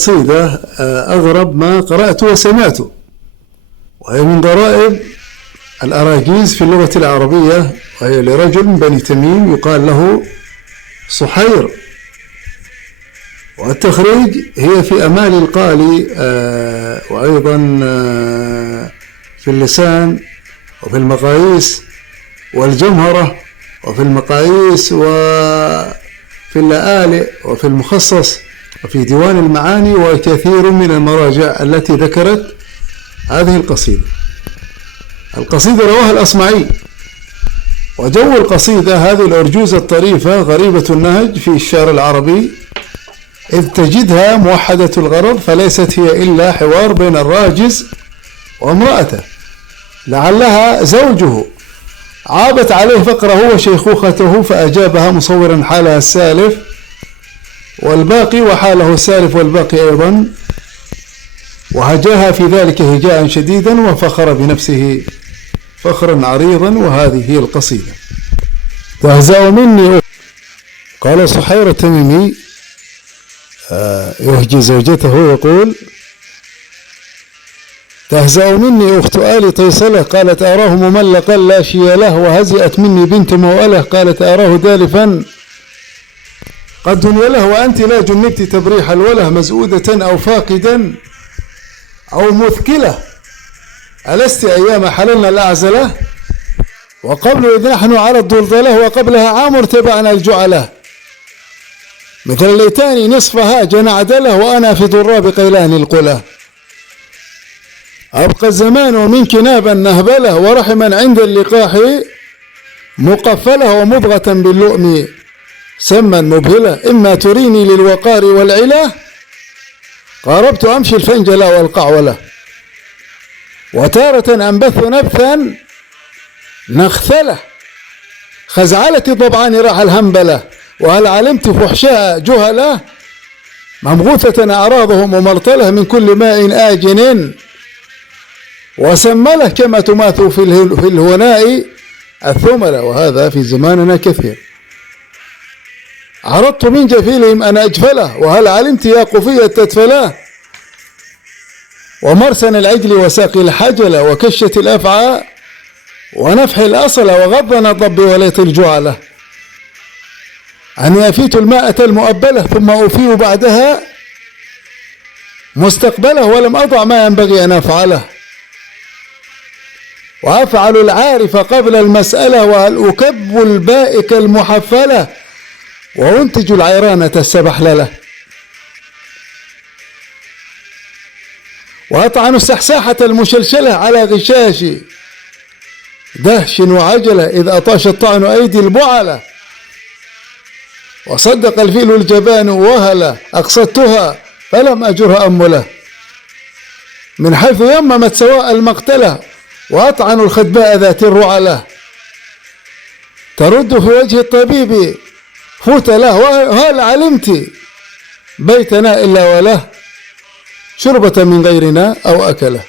قصيدة أغرب ما قرأت وسمعت، وهي من غرائب الأراجيز في اللغة العربية، وهي لرجل من بني تميم يقال له صحير. والتخريج هي في أمال القالي، وأيضا في اللسان وفي المقاييس والجمهرة وفي المقاييس وفي اللآلئ وفي المخصص وفي ديوان المعاني وكثير من المراجع التي ذكرت هذه القصيدة. القصيدة رواها الأصمعي. وجو القصيدة هذه الأرجوزة الطريفة غريبة النهج في الشعر العربي، إذ تجدها موحدة الغرض، فليست هي إلا حوار بين الراجز وامرأته لعلها زوجه عابت عليه فقره وشيخوخته، فأجابها مصورا حالها السالف والباقي وحاله السالف والباقي أيضا، وهجاها في ذلك هجاء شديدا وفخر بنفسه فخرا عريضا. وهذه هي القصيدة: تهزأ مني. قال صحير التميمي يهجي زوجته يقول: تهزأ مني أخت آل طيصلة، قالت أراه مملقا لا شي له، وهزئت مني بنت موألة، قالت أراه دالفا قد له، وأنت لا جنبت تبريح الوله، مزؤودة أو فاقدا أو مثكلة، ألست أيام حللنا الأعزلة، وقبل إذ نحن على الضلضلة، وقبلها عام ارتبعنا الجعلة، مثل ليتاني نصفها جنعدله، وأنا في ضراب قيلان القلة، أبقى الزمان منك نابا نهبله، ورحما عند اللقاح مقفله، ومضغة باللؤم سما مبهلة، إما تريني للوقار والعلا، قاربت أمشي الفنجل والقعولة، وتارة أنبث نبثا نخثله، خزعلة ضبعان راح الهنبلة، وهل علمت فحشاء جهلة، ممغوثة أعراضهم ومرتله، من كل ماء آجن وسمله، كما تماث في الهناء الثملة. وهذا في زماننا كثير. عرضت من جفيلهم أنا أجفله، وهل علمت يا قفية تدفله، ومرسن العجل وساقي الحجلة، وكشة الأفعى ونفح الأصل، وغضن الضب وليط الجعلة، أني أفيت الماءة المؤبلة، ثم أفيه بعدها مستقبله، ولم أضع ما ينبغي أن أفعله، وأفعل العارف قبل المسألة، وهل أكب البائك المحفلة، وأنتج العيرانة السبحللة، وأطعن السحساحة المشلشلة على غشاش دهش وعجلة، إذ أطاش الطعن أيدي البعلة، وصدق الفيل الجبان وهلة، أقصدتها فلم أجرها أمله، من حيث يممت سواء المقتلة، وأطعن الخدباء ذات الرعلة، ترد في وجه الطبيب فوت له، وهل علمت بيتنا إلا وله، شربة من غيرنا أو أكله.